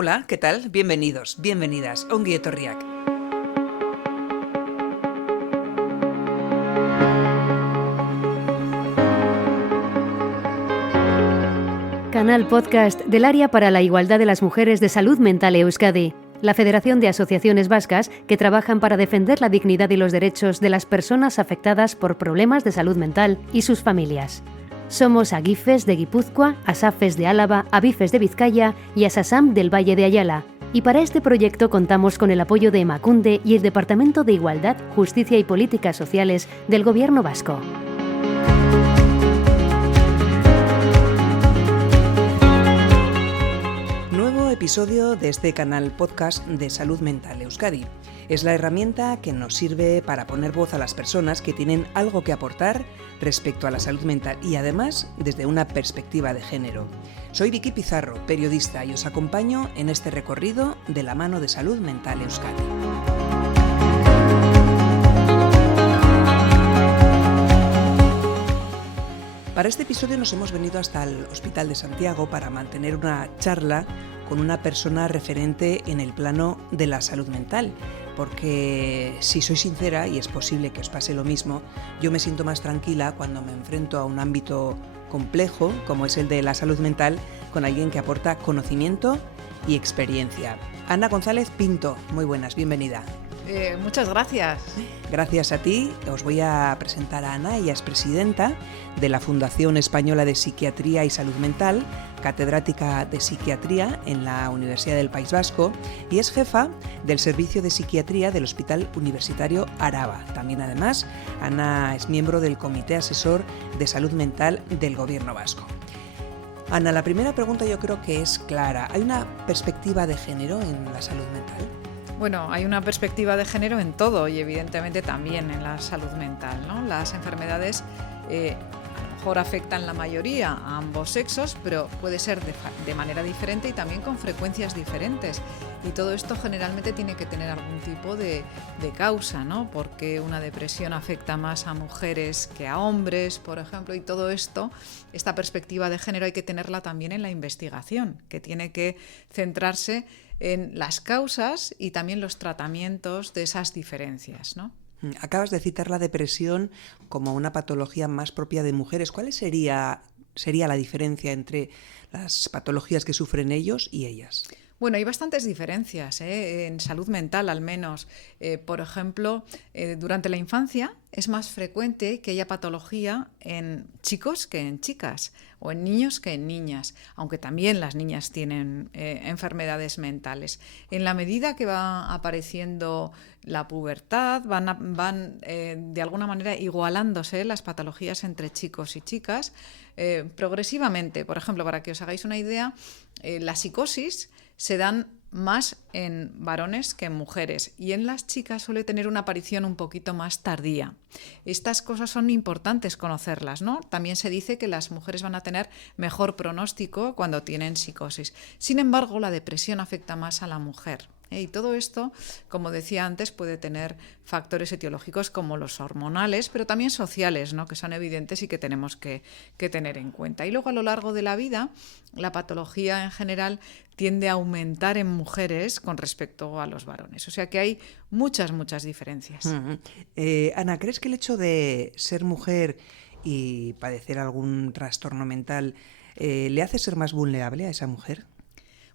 Hola, ¿qué tal? Bienvenidos, bienvenidas a Ongi Etorriak. Canal podcast del Área para la Igualdad de las Mujeres de Salud Mental Euskadi, la Federación de Asociaciones Vascas que trabajan para defender la dignidad y los derechos de las personas afectadas por problemas de salud mental y sus familias. Somos Agifes de Guipúzcoa, Asafes de Álava, Abifes de Vizcaya y Asasam del Valle de Ayala. Y para este proyecto contamos con el apoyo de Emakunde y el Departamento de Igualdad, Justicia y Políticas Sociales del Gobierno vasco. Episodio de este canal podcast de Salud Mental Euskadi. Es la herramienta que nos sirve para poner voz a las personas que tienen algo que aportar respecto a la salud mental y además desde una perspectiva de género. Soy Vicky Pizarro, periodista, y os acompaño en este recorrido de la mano de Salud Mental Euskadi. Para este episodio nos hemos venido hasta el Hospital de Santiago para mantener una charla con una persona referente en el plano de la salud mental, porque si soy sincera, y es posible que os pase lo mismo, yo me siento más tranquila cuando me enfrento a un ámbito complejo, como es el de la salud mental, con alguien que aporta conocimiento y experiencia. Ana González Pinto, muy buenas, bienvenida. Muchas gracias. Gracias a ti, os voy a presentar a Ana. Ella es presidenta de la Fundación Española de Psiquiatría y Salud Mental, catedrática de Psiquiatría en la Universidad del País Vasco y es jefa del Servicio de Psiquiatría del Hospital Universitario Araba. También, además, Ana es miembro del Comité Asesor de Salud Mental del Gobierno Vasco. Ana, la primera pregunta yo creo que es clara. ¿Hay una perspectiva de género en la salud mental? Bueno, hay una perspectiva de género en todo y evidentemente también en la salud mental, ¿no? Las enfermedades a lo mejor afectan la mayoría a ambos sexos, pero puede ser de manera diferente y también con frecuencias diferentes. Y todo esto generalmente tiene que tener algún tipo de causa, ¿no? Porque una depresión afecta más a mujeres que a hombres, por ejemplo, y todo esto, esta perspectiva de género hay que tenerla también en la investigación, que tiene que centrarse en las causas y también los tratamientos de esas diferencias, ¿no? Acabas de citar la depresión como una patología más propia de mujeres. ¿Cuál sería la diferencia entre las patologías que sufren ellos y ellas? Bueno, hay bastantes diferencias, en salud mental al menos. Por ejemplo, durante la infancia es más frecuente que haya patología en chicos que en chicas o en niños que en niñas, aunque también las niñas tienen enfermedades mentales. En la medida que va apareciendo la pubertad, van de alguna manera igualándose las patologías entre chicos y chicas progresivamente. Por ejemplo, para que os hagáis una idea, la psicosis se dan más en varones que en mujeres y en las chicas suele tener una aparición un poquito más tardía. Estas cosas son importantes conocerlas, ¿no? También se dice que las mujeres van a tener mejor pronóstico cuando tienen psicosis. Sin embargo, la depresión afecta más a la mujer. Y todo esto, como decía antes, puede tener factores etiológicos como los hormonales, pero también sociales, ¿no? Que son evidentes y que tenemos que tener en cuenta. Y luego, a lo largo de la vida, la patología en general tiende a aumentar en mujeres con respecto a los varones. O sea que hay muchas diferencias. Ana, ¿crees que el hecho de ser mujer y padecer algún trastorno mental le hace ser más vulnerable a esa mujer?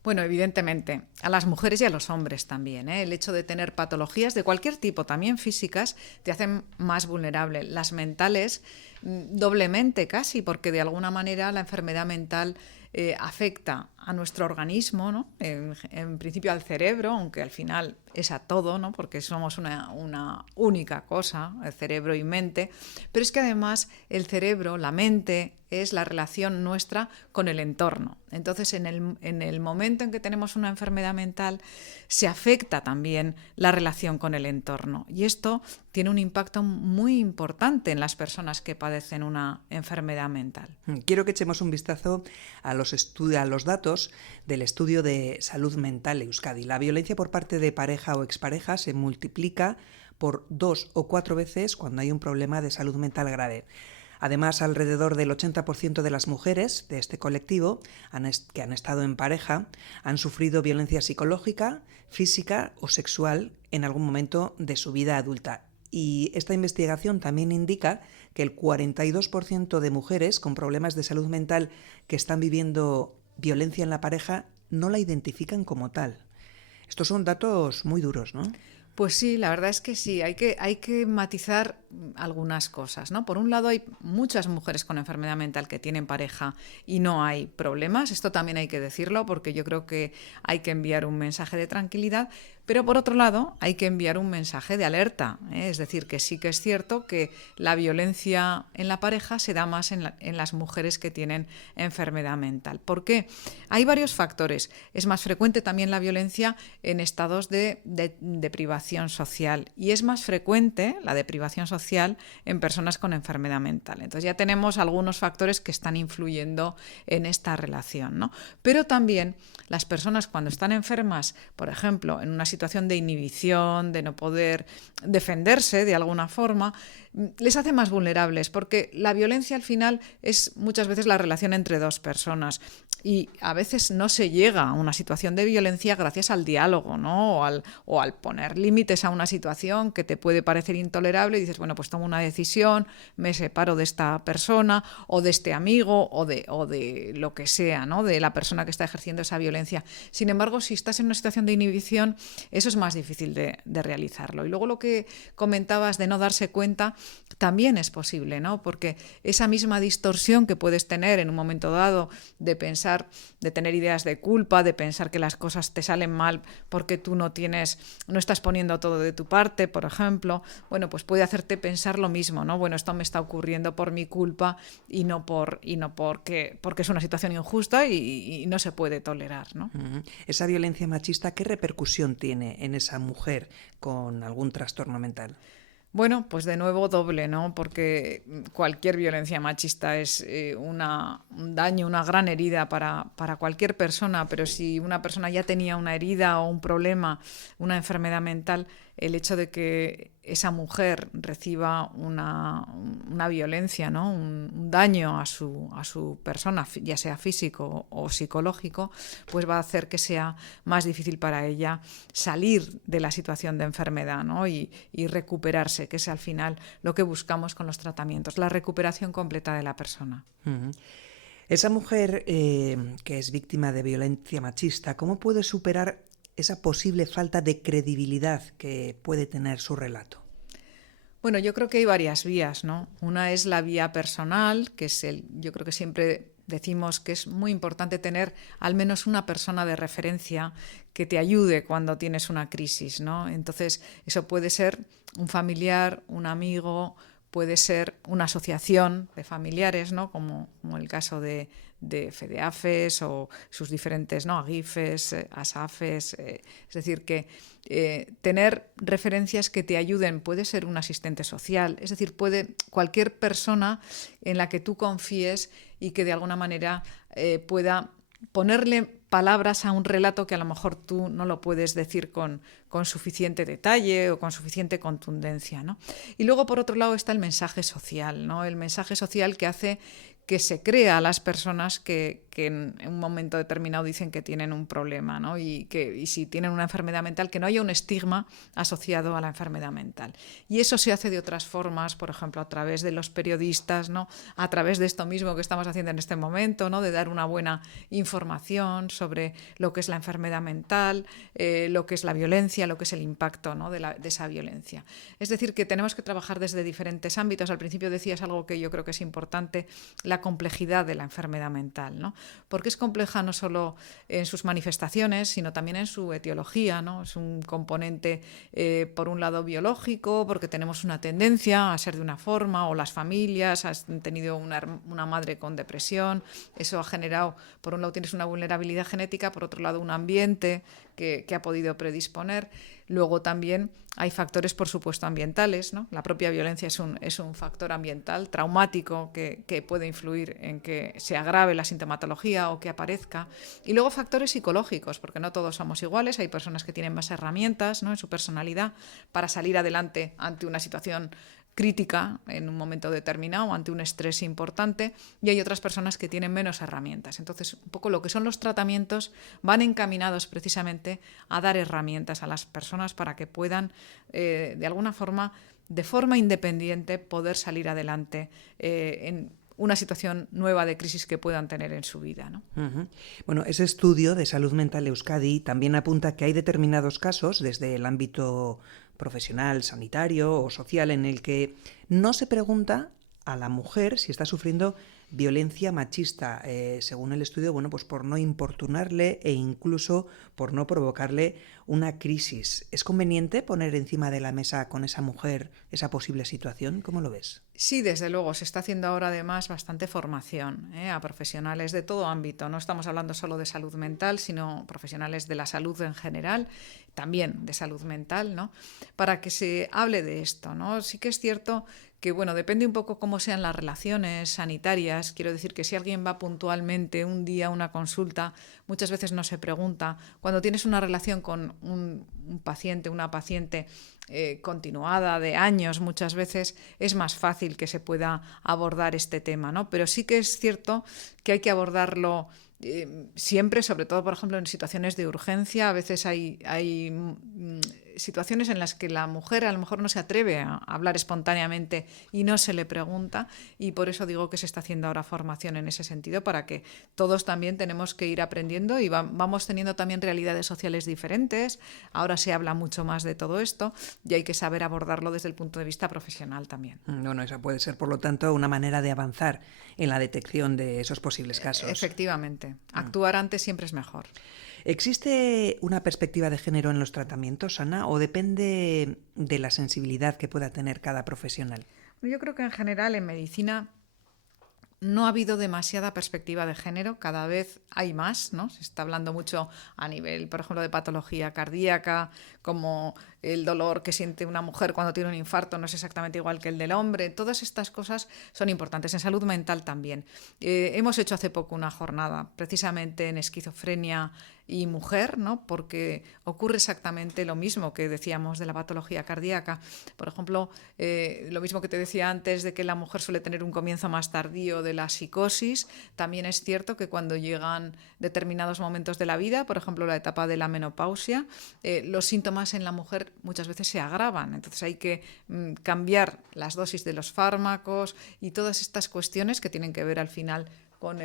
Bueno, evidentemente, a las mujeres y a los hombres también, ¿eh? El hecho de tener patologías de cualquier tipo, también físicas, te hacen más vulnerable. Las mentales, doblemente casi, porque de alguna manera la enfermedad mental afecta a nuestro organismo, ¿no? En principio al cerebro, aunque al final es a todo, ¿no? Porque somos una única cosa, el cerebro y mente, pero es que además el cerebro, la mente, es la relación nuestra con el entorno. Entonces, en el momento en que tenemos una enfermedad mental, se afecta también la relación con el entorno. Y esto tiene un impacto muy importante en las personas que padecen una enfermedad mental. Quiero que echemos un vistazo a los datos del estudio de salud mental Euskadi. La violencia por parte de pareja o expareja se multiplica por 2 o 4 veces cuando hay un problema de salud mental grave. Además, alrededor del 80% de las mujeres de este colectivo que han estado en pareja han sufrido violencia psicológica, física o sexual en algún momento de su vida adulta. Y esta investigación también indica que el 42% de mujeres con problemas de salud mental que están viviendo violencia en la pareja no la identifican como tal. Estos son datos muy duros, ¿no? Pues sí, la verdad es que sí, hay que matizar algunas cosas, ¿no? Por un lado, hay muchas mujeres con enfermedad mental que tienen pareja y no hay problemas. Esto también hay que decirlo porque yo creo que hay que enviar un mensaje de tranquilidad, pero por otro lado hay que enviar un mensaje de alerta, ¿eh? Es decir, que sí que es cierto que la violencia en la pareja se da más en las mujeres que tienen enfermedad mental. ¿Por qué? Hay varios factores. Es más frecuente también la violencia en estados de privación social y es más frecuente la deprivación social en personas con enfermedad mental. Entonces ya tenemos algunos factores que están influyendo en esta relación, ¿no? Pero también las personas cuando están enfermas, por ejemplo, en una situación de inhibición, de no poder defenderse de alguna forma, les hace más vulnerables, porque la violencia al final es muchas veces la relación entre dos personas y a veces no se llega a una situación de violencia gracias al diálogo, ¿no? o al poner límites a una situación que te puede parecer intolerable y dices, bueno, pues tomo una decisión, me separo de esta persona o de este amigo o de lo que sea, ¿no? De la persona que está ejerciendo esa violencia. Sin embargo, si estás en una situación de inhibición, eso es más difícil de realizarlo. Y luego lo que comentabas de no darse cuenta también es posible, ¿no? Porque esa misma distorsión que puedes tener en un momento dado de pensar, de tener ideas de culpa, de pensar que las cosas te salen mal porque tú no estás poniendo todo de tu parte, por ejemplo, bueno, pues puede hacerte pensar lo mismo, ¿no? Bueno, esto me está ocurriendo por mi culpa y no porque es una situación injusta y no se puede tolerar, ¿no? Esa violencia machista, ¿qué repercusión tiene en esa mujer con algún trastorno mental? Bueno, pues de nuevo doble, ¿no? Porque cualquier violencia machista es un daño, una gran herida para cualquier persona, pero si una persona ya tenía una herida o un problema, una enfermedad mental, el hecho de que esa mujer reciba una violencia, ¿no? Un daño a su persona, ya sea físico o psicológico, pues va a hacer que sea más difícil para ella salir de la situación de enfermedad, ¿no? y recuperarse, que es al final lo que buscamos con los tratamientos, la recuperación completa de la persona. Uh-huh. Esa mujer que es víctima de violencia machista, ¿cómo puede superar esa posible falta de credibilidad que puede tener su relato? Bueno, yo creo que hay varias vías, ¿no? Una es la vía personal, que es yo creo que siempre decimos que es muy importante tener al menos una persona de referencia que te ayude cuando tienes una crisis, ¿no? Entonces, eso puede ser un familiar, un amigo, puede ser una asociación de familiares, ¿no? Como el caso de FEDEAFES o sus diferentes, ¿no? AGIFES, ASAFES, es decir, que tener referencias que te ayuden, puede ser un asistente social, es decir, puede cualquier persona en la que tú confíes y que de alguna manera pueda ponerle palabras a un relato que a lo mejor tú no lo puedes decir con suficiente detalle o con suficiente contundencia, ¿no? Y luego, por otro lado, está el mensaje social, ¿no? El mensaje social que hace que se crea a las personas que en un momento determinado dicen que tienen un problema, ¿no? Y si tienen una enfermedad mental, que no haya un estigma asociado a la enfermedad mental. Y eso se hace de otras formas, por ejemplo, a través de los periodistas, ¿no? A través de esto mismo que estamos haciendo en este momento, ¿no? De dar una buena información sobre lo que es la enfermedad mental, lo que es la violencia, lo que es el impacto, ¿no? de esa violencia. Es decir, que tenemos que trabajar desde diferentes ámbitos. Al principio decías algo que yo creo que es importante, la complejidad de la enfermedad mental, ¿no? Porque es compleja no solo en sus manifestaciones, sino también en su etiología, ¿no? Es un componente, por un lado, biológico, porque tenemos una tendencia a ser de una forma, o las familias han tenido una madre con depresión, eso ha generado, por un lado tienes una vulnerabilidad genética, por otro lado un ambiente que ha podido predisponer. Luego también hay factores, por supuesto, ambientales, ¿no? La propia violencia es un factor ambiental traumático que puede influir en que se agrave la sintomatología o que aparezca. Y luego factores psicológicos, porque no todos somos iguales. Hay personas que tienen más herramientas, ¿no? En su personalidad para salir adelante ante una situación crítica en un momento determinado, ante un estrés importante, y hay otras personas que tienen menos herramientas. Entonces, un poco lo que son los tratamientos van encaminados precisamente a dar herramientas a las personas para que puedan, de alguna forma, de forma independiente, poder salir adelante en una situación nueva de crisis que puedan tener en su vida, ¿no? Uh-huh. Bueno, ese estudio de salud mental Euskadi también apunta que hay determinados casos, desde el ámbito profesional, sanitario o social, en el que no se pregunta a la mujer si está sufriendo violencia machista, según el estudio, bueno, pues por no importunarle e incluso por no provocarle una crisis. ¿Es conveniente poner encima de la mesa con esa mujer esa posible situación? ¿Cómo lo ves? Sí, desde luego, se está haciendo ahora además bastante formación a profesionales de todo ámbito. No estamos hablando solo de salud mental, sino profesionales de la salud en general, también de salud mental, ¿no? Para que se hable de esto, ¿no? Sí que es cierto que, bueno, depende un poco cómo sean las relaciones sanitarias. Quiero decir que si alguien va puntualmente un día a una consulta, muchas veces no se pregunta. Cuando tienes una relación con un paciente, una paciente continuada de años, muchas veces es más fácil que se pueda abordar este tema, ¿no? Pero sí que es cierto que hay que abordarlo siempre, sobre todo, por ejemplo, en situaciones de urgencia. A veces hay situaciones en las que la mujer a lo mejor no se atreve a hablar espontáneamente y no se le pregunta, y por eso digo que se está haciendo ahora formación en ese sentido, para que todos también tenemos que ir aprendiendo y vamos teniendo también realidades sociales diferentes. Ahora se habla mucho más de todo esto y hay que saber abordarlo desde el punto de vista profesional también. Bueno, esa puede ser, por lo tanto, una manera de avanzar en la detección de esos posibles casos. Efectivamente. Actuar antes siempre es mejor. ¿Existe una perspectiva de género en los tratamientos, Ana, o depende de la sensibilidad que pueda tener cada profesional? Yo creo que en general en medicina no ha habido demasiada perspectiva de género, cada vez hay más, ¿no? Se está hablando mucho a nivel, por ejemplo, de patología cardíaca, como el dolor que siente una mujer cuando tiene un infarto no es exactamente igual que el del hombre. Todas estas cosas son importantes. En salud mental también. Hemos hecho hace poco una jornada precisamente en esquizofrenia y mujer, ¿no? Porque ocurre exactamente lo mismo que decíamos de la patología cardíaca. Por ejemplo, lo mismo que te decía antes de que la mujer suele tener un comienzo más tardío de la psicosis, también es cierto que cuando llegan determinados momentos de la vida, por ejemplo la etapa de la menopausia, los síntomas en la mujer muchas veces se agravan. Entonces hay que cambiar las dosis de los fármacos y todas estas cuestiones que tienen que ver al final con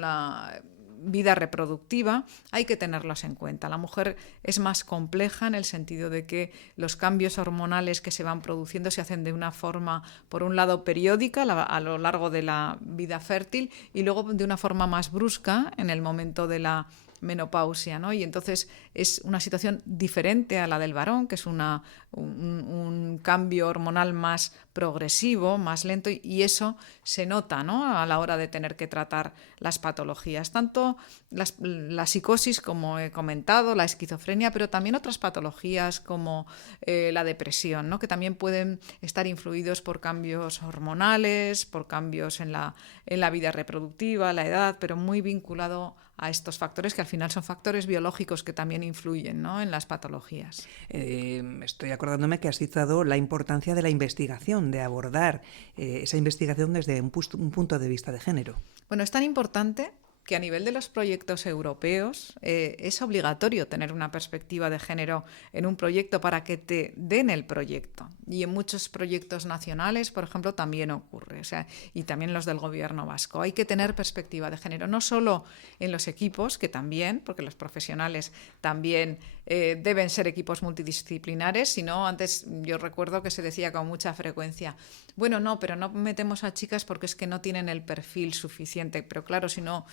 la vida reproductiva, hay que tenerlos en cuenta. La mujer es más compleja en el sentido de que los cambios hormonales que se van produciendo se hacen de una forma, por un lado, periódica a lo largo de la vida fértil y luego de una forma más brusca en el momento de la menopausia, ¿no? Y entonces es una situación diferente a la del varón, que es un cambio hormonal más progresivo, más lento, y eso se nota, ¿no? A la hora de tener que tratar las patologías, tanto la psicosis, como he comentado, la esquizofrenia, pero también otras patologías como la depresión, ¿no? Que también pueden estar influidos por cambios hormonales, por cambios en la vida reproductiva, la edad, pero muy vinculado a estos factores que al final son factores biológicos que también influyen, ¿no? En las patologías. Estoy acordándome que has citado la importancia de la investigación, de abordar esa investigación desde un punto de vista de género. Bueno, es tan importante que a nivel de los proyectos europeos es obligatorio tener una perspectiva de género en un proyecto para que te den el proyecto. Y en muchos proyectos nacionales, por ejemplo, también ocurre, o sea, y también los del gobierno vasco. Hay que tener perspectiva de género, no solo en los equipos, que también, porque los profesionales también deben ser equipos multidisciplinares, sino antes yo recuerdo que se decía con mucha frecuencia, bueno, no, pero no metemos a chicas porque es que no tienen el perfil suficiente, pero claro, si no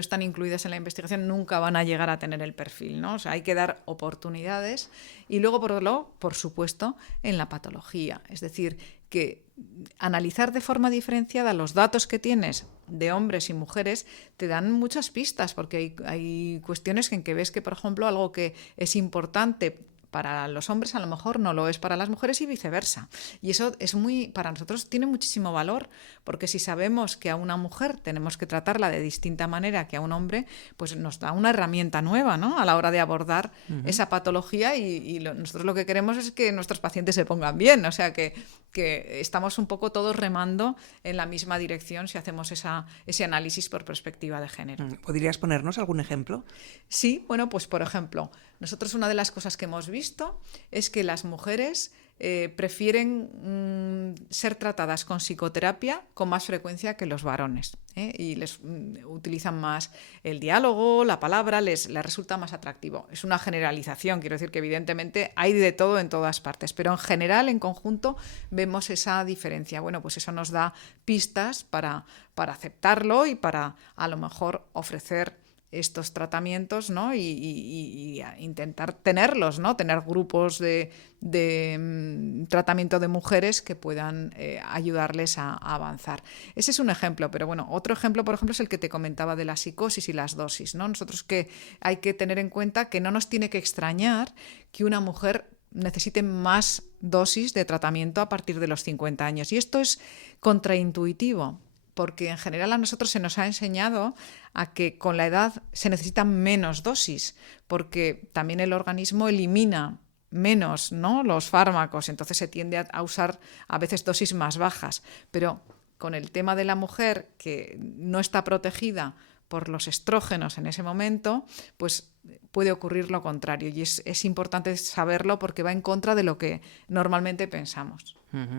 están incluidas en la investigación, nunca van a llegar a tener el perfil, ¿no? O sea, hay que dar oportunidades. Y luego, por supuesto, en la patología. Es decir, que analizar de forma diferenciada los datos que tienes de hombres y mujeres te dan muchas pistas, porque hay cuestiones en que ves que, por ejemplo, algo que es importante para los hombres a lo mejor no lo es para las mujeres y viceversa. Y eso para nosotros tiene muchísimo valor, porque si sabemos que a una mujer tenemos que tratarla de distinta manera que a un hombre, pues nos da una herramienta nueva, ¿no?, a la hora de abordar esa patología nosotros lo que queremos es que nuestros pacientes se pongan bien, o sea que estamos un poco todos remando en la misma dirección si hacemos ese análisis por perspectiva de género. ¿Podrías ponernos algún ejemplo? Sí, bueno, pues por ejemplo, nosotros una de las cosas que hemos visto es que las mujeres prefieren ser tratadas con psicoterapia con más frecuencia que los varones, y les utilizan más el diálogo, la palabra, les resulta más atractivo. Es una generalización, quiero decir que evidentemente hay de todo en todas partes, pero en general, en conjunto, vemos esa diferencia. Bueno, pues eso nos da pistas para aceptarlo y para a lo mejor ofrecer estos tratamientos, ¿no?, y intentar tenerlos, ¿no?, tener grupos de tratamiento de mujeres que puedan ayudarles a avanzar. Ese es un ejemplo, pero bueno, otro ejemplo, por ejemplo, es el que te comentaba de la psicosis y las dosis, ¿no? Nosotros que hay que tener en cuenta que no nos tiene que extrañar que una mujer necesite más dosis de tratamiento a partir de los 50 años. Y esto es contraintuitivo, porque en general a nosotros se nos ha enseñado a que con la edad se necesitan menos dosis, porque también el organismo elimina menos, ¿no?, los fármacos, entonces se tiende a usar a veces dosis más bajas. Pero con el tema de la mujer que no está protegida por los estrógenos en ese momento, pues puede ocurrir lo contrario, y es importante saberlo porque va en contra de lo que normalmente pensamos.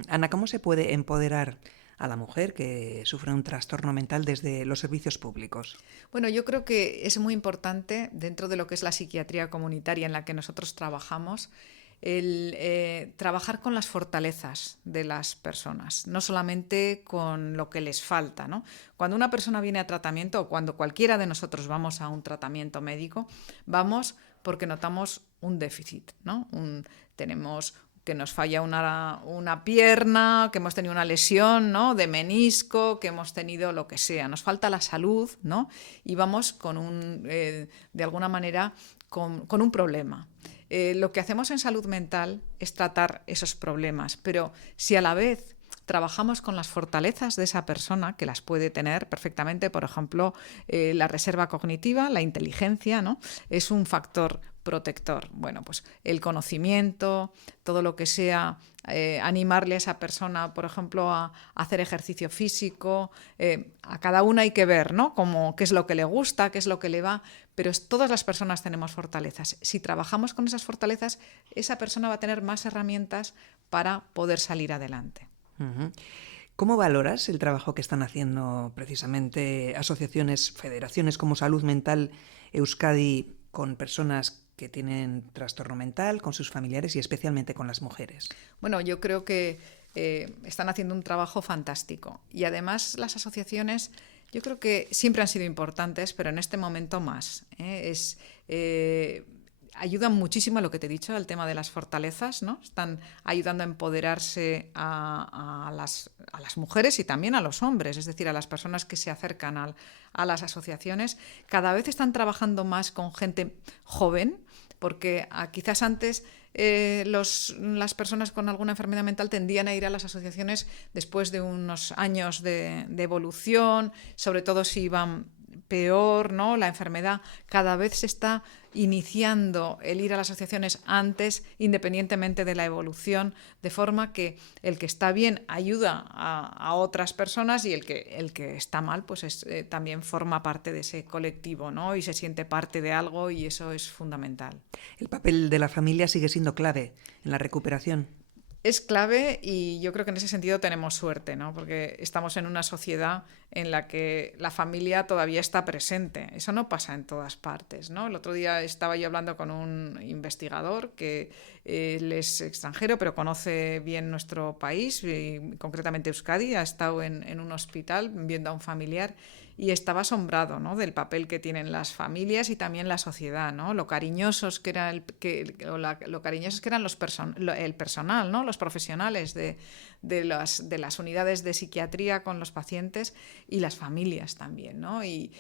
Ana, ¿cómo se puede empoderar a la mujer que sufre un trastorno mental desde los servicios públicos? Bueno, yo creo que es muy importante, dentro de lo que es la psiquiatría comunitaria en la que nosotros trabajamos, el trabajar con las fortalezas de las personas, no solamente con lo que les falta, ¿no? Cuando una persona viene a tratamiento, o cuando cualquiera de nosotros vamos a un tratamiento médico, vamos porque notamos un déficit, ¿no? Tenemos que nos falla una pierna, que hemos tenido una lesión, ¿no?, de menisco, que hemos tenido lo que sea. Nos falta la salud, ¿no?, y vamos con de alguna manera con un problema. Lo que hacemos en salud mental es tratar esos problemas, pero si a la vez trabajamos con las fortalezas de esa persona, que las puede tener perfectamente, por ejemplo, la reserva cognitiva, la inteligencia, ¿no?, es un factor protector. Bueno, pues el conocimiento, todo lo que sea animarle a esa persona, por ejemplo, a hacer ejercicio físico, a cada una hay que ver, ¿no?, como qué es lo que le gusta, qué es lo que le va, pero todas las personas tenemos fortalezas. Si trabajamos con esas fortalezas, esa persona va a tener más herramientas para poder salir adelante. ¿Cómo valoras el trabajo que están haciendo precisamente asociaciones, federaciones como Salud Mental Euskadi con personas que tienen trastorno mental, con sus familiares y especialmente con las mujeres? Bueno, yo creo que están haciendo un trabajo fantástico, y además las asociaciones yo creo que siempre han sido importantes, pero en este momento más. Ayudan muchísimo a lo que te he dicho, al tema de las fortalezas, ¿no? Están ayudando a empoderarse a las mujeres y también a los hombres, es decir, a las personas que se acercan a las asociaciones. Cada vez están trabajando más con gente joven, porque quizás antes las personas con alguna enfermedad mental tendían a ir a las asociaciones después de unos años de evolución, sobre todo si iban peor, ¿no?, la enfermedad. Cada vez se está iniciando el ir a las asociaciones antes, independientemente de la evolución, de forma que el que está bien ayuda a otras personas, y el que está mal pues también forma parte de ese colectivo, ¿no?, y se siente parte de algo, y eso es fundamental. ¿El papel de la familia sigue siendo clave en la recuperación? Es clave, y yo creo que en ese sentido tenemos suerte, ¿no?, porque estamos en una sociedad en la que la familia todavía está presente. Eso no pasa en todas partes, ¿no? El otro día estaba yo hablando con un investigador que él es extranjero, pero conoce bien nuestro país, y concretamente Euskadi. Ha estado en un hospital viendo a un familiar, y estaba asombrado, ¿no?, del papel que tienen las familias y también la sociedad, ¿no? Lo cariñosos que era lo cariñosos que eran el personal, ¿no?, los profesionales de las unidades de psiquiatría con los pacientes y las familias también, ¿no? Y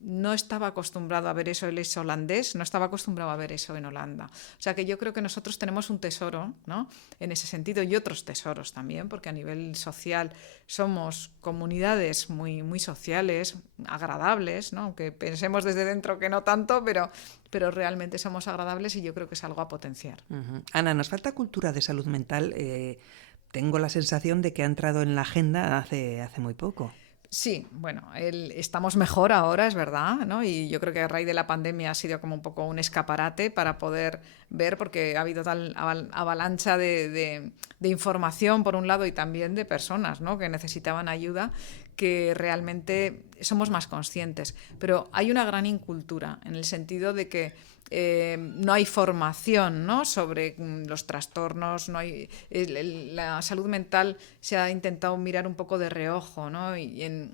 no estaba acostumbrado a ver eso, él es holandés, no estaba acostumbrado a ver eso en Holanda. O sea que yo creo que nosotros tenemos un tesoro, ¿no?, en ese sentido, y otros tesoros también, porque a nivel social somos comunidades muy, muy sociales, agradables, ¿no?, aunque pensemos desde dentro que no tanto, pero realmente somos agradables y yo creo que es algo a potenciar. Uh-huh. Ana, nos falta cultura de salud mental. Tengo la sensación de que ha entrado en la agenda hace muy poco. Sí, bueno, estamos mejor ahora, es verdad, ¿no? Y yo creo que a raíz de la pandemia ha sido como un poco un escaparate para poder ver, porque ha habido tal avalancha de información por un lado y también de personas, ¿no?, que necesitaban ayuda, que realmente somos más conscientes. Pero hay una gran incultura en el sentido de que no hay formación, ¿no?, sobre los trastornos, la salud mental se ha intentado mirar un poco de reojo, ¿no? Y en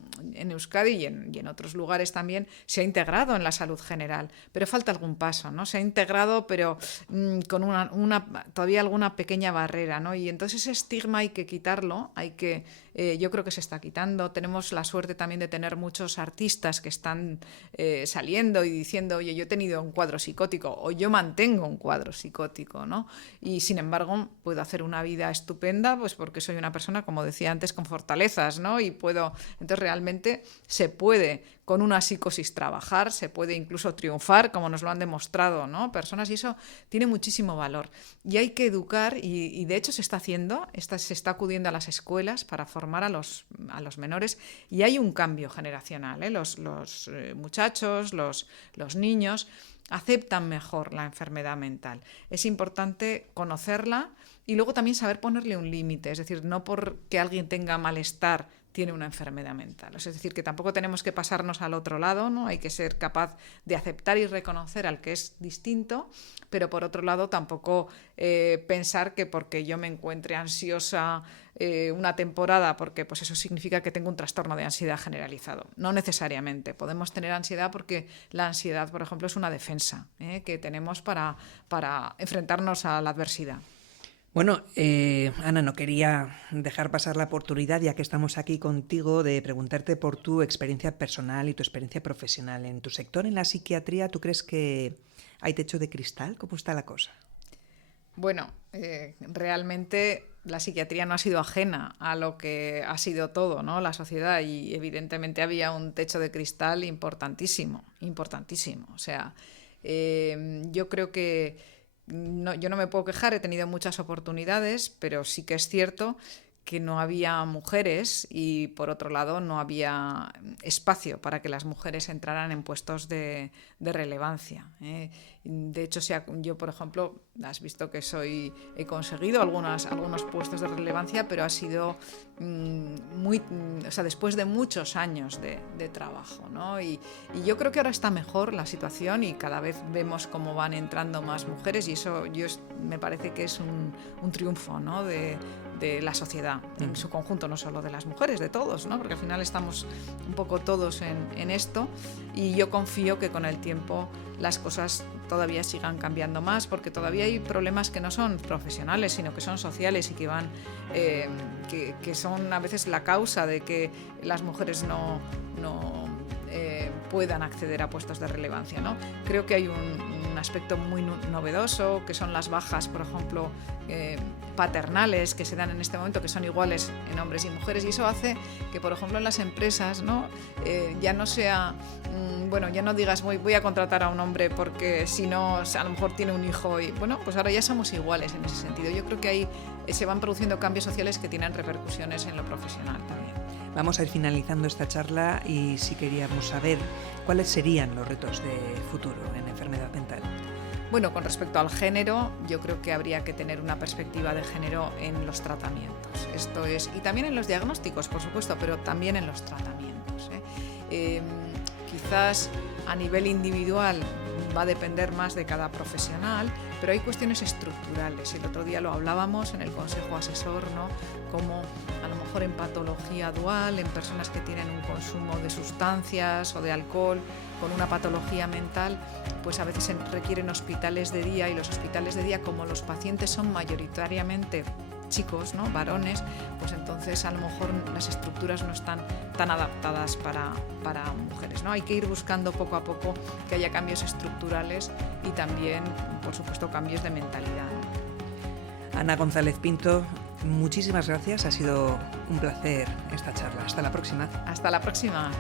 Euskadi y en otros lugares también se ha integrado en la salud general, pero falta algún paso, ¿no? Se ha integrado, pero con todavía alguna pequeña barrera, ¿no? Y entonces ese estigma hay que quitarlo, yo creo que se está quitando. Tenemos la suerte también de tener muchos artistas que están saliendo y diciendo, oye, yo he tenido un cuadro psicótico o yo mantengo un cuadro psicótico, ¿no? Y sin embargo puedo hacer una vida estupenda, pues porque soy una persona, como decía antes, con fortalezas, ¿no? Entonces realmente se puede con una psicosis trabajar, se puede incluso triunfar, como nos lo han demostrado, ¿no?, personas, y eso tiene muchísimo valor. Y hay que educar, y de hecho se está haciendo, se está acudiendo a las escuelas para formar a los menores, y hay un cambio generacional, ¿eh? Los muchachos, los niños aceptan mejor la enfermedad mental. Es importante conocerla y luego también saber ponerle un límite, es decir, no porque alguien tenga malestar tiene una enfermedad mental. Es decir, que tampoco tenemos que pasarnos al otro lado, ¿no? Hay que ser capaz de aceptar y reconocer al que es distinto, pero por otro lado tampoco pensar que porque yo me encuentre ansiosa una temporada, porque pues eso significa que tengo un trastorno de ansiedad generalizado. No necesariamente. Podemos tener ansiedad porque la ansiedad, por ejemplo, es una defensa que tenemos para enfrentarnos a la adversidad. Bueno, Ana, no quería dejar pasar la oportunidad, ya que estamos aquí contigo, de preguntarte por tu experiencia personal y tu experiencia profesional. En tu sector, en la psiquiatría, ¿tú crees que hay techo de cristal? ¿Cómo está la cosa? Bueno, realmente la psiquiatría no ha sido ajena a lo que ha sido todo, ¿no?, la sociedad, y evidentemente había un techo de cristal importantísimo. O sea, yo creo que yo no me puedo quejar, he tenido muchas oportunidades, pero sí que es cierto que no había mujeres y, por otro lado, no había espacio para que las mujeres entraran en puestos de relevancia. De hecho, yo, por ejemplo, has visto que he conseguido algunos puestos de relevancia, pero ha sido después de muchos años de trabajo, ¿no? Y yo creo que ahora está mejor la situación y cada vez vemos cómo van entrando más mujeres, y eso me parece que es un triunfo, ¿no?, de la sociedad en su conjunto, no solo de las mujeres, de todos, ¿no?, porque al final estamos un poco todos en esto, y yo confío que con el tiempo las cosas todavía sigan cambiando más, porque todavía hay problemas que no son profesionales, sino que son sociales y que van que son a veces la causa de que las mujeres no puedan acceder a puestos de relevancia, ¿no? Creo que hay un aspecto muy novedoso, que son las bajas, por ejemplo, paternales que se dan en este momento, que son iguales en hombres y mujeres, y eso hace que, por ejemplo, en las empresas, ¿no?, ya no sea, ya no digas voy a contratar a un hombre porque si no, a lo mejor tiene un hijo, y bueno, pues ahora ya somos iguales en ese sentido. Yo creo que ahí se van produciendo cambios sociales que tienen repercusiones en lo profesional también. Vamos a ir finalizando esta charla y sí queríamos saber cuáles serían los retos de futuro en enfermedad mental. Bueno, con respecto al género, yo creo que habría que tener una perspectiva de género en los tratamientos. Esto es, y también en los diagnósticos, por supuesto, pero también en los tratamientos. Quizás a nivel individual va a depender más de cada profesional, pero hay cuestiones estructurales. El otro día lo hablábamos en el Consejo Asesor, ¿no? Como a lo mejor en patología dual, en personas que tienen un consumo de sustancias o de alcohol con una patología mental, pues a veces requieren hospitales de día, y los hospitales de día, como los pacientes son mayoritariamente chicos, ¿no? Varones, pues entonces a lo mejor las estructuras no están tan adaptadas para mujeres, ¿no? Hay que ir buscando poco a poco que haya cambios estructurales y también, por supuesto, cambios de mentalidad, ¿no? Ana González Pinto, muchísimas gracias, ha sido un placer esta charla. Hasta la próxima. Hasta la próxima.